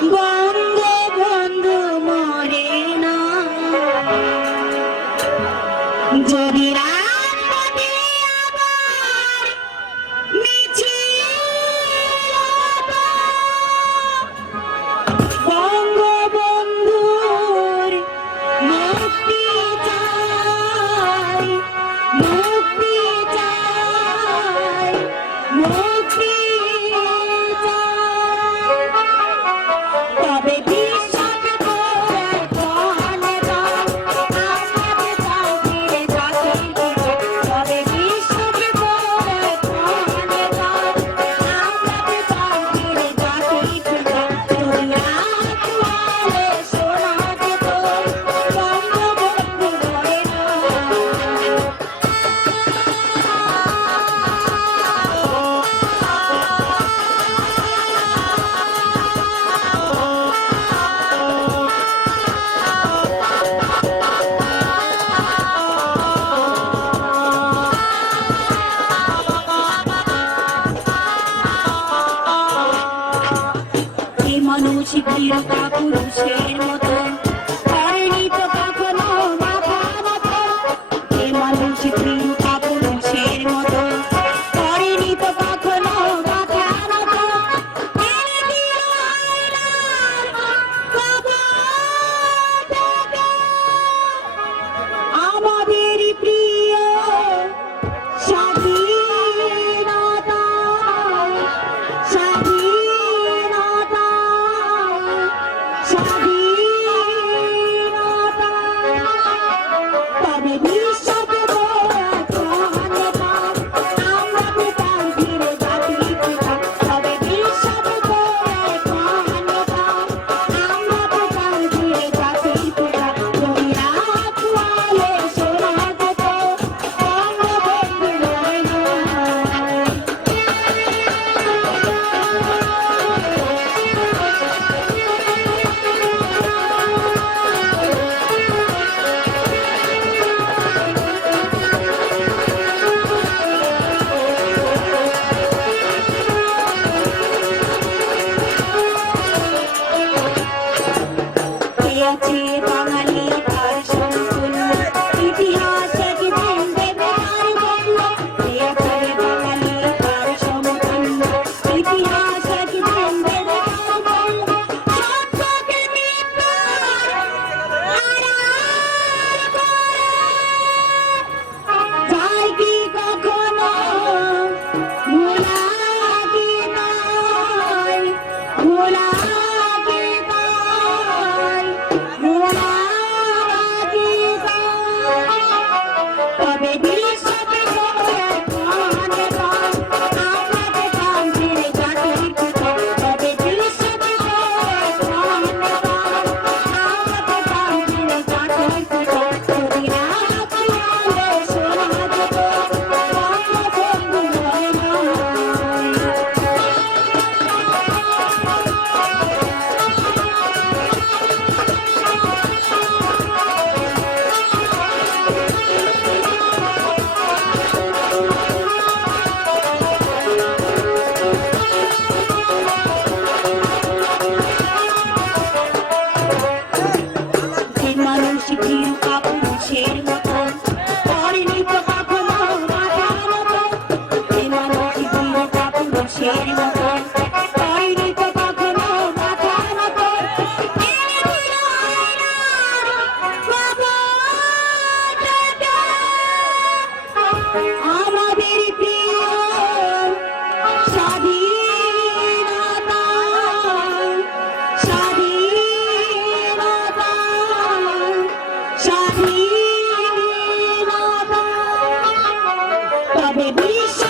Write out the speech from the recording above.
Bye. শিখির কাপুরুষের মতো baby. don't you. স্বাধীনতা তবে বিশ্ব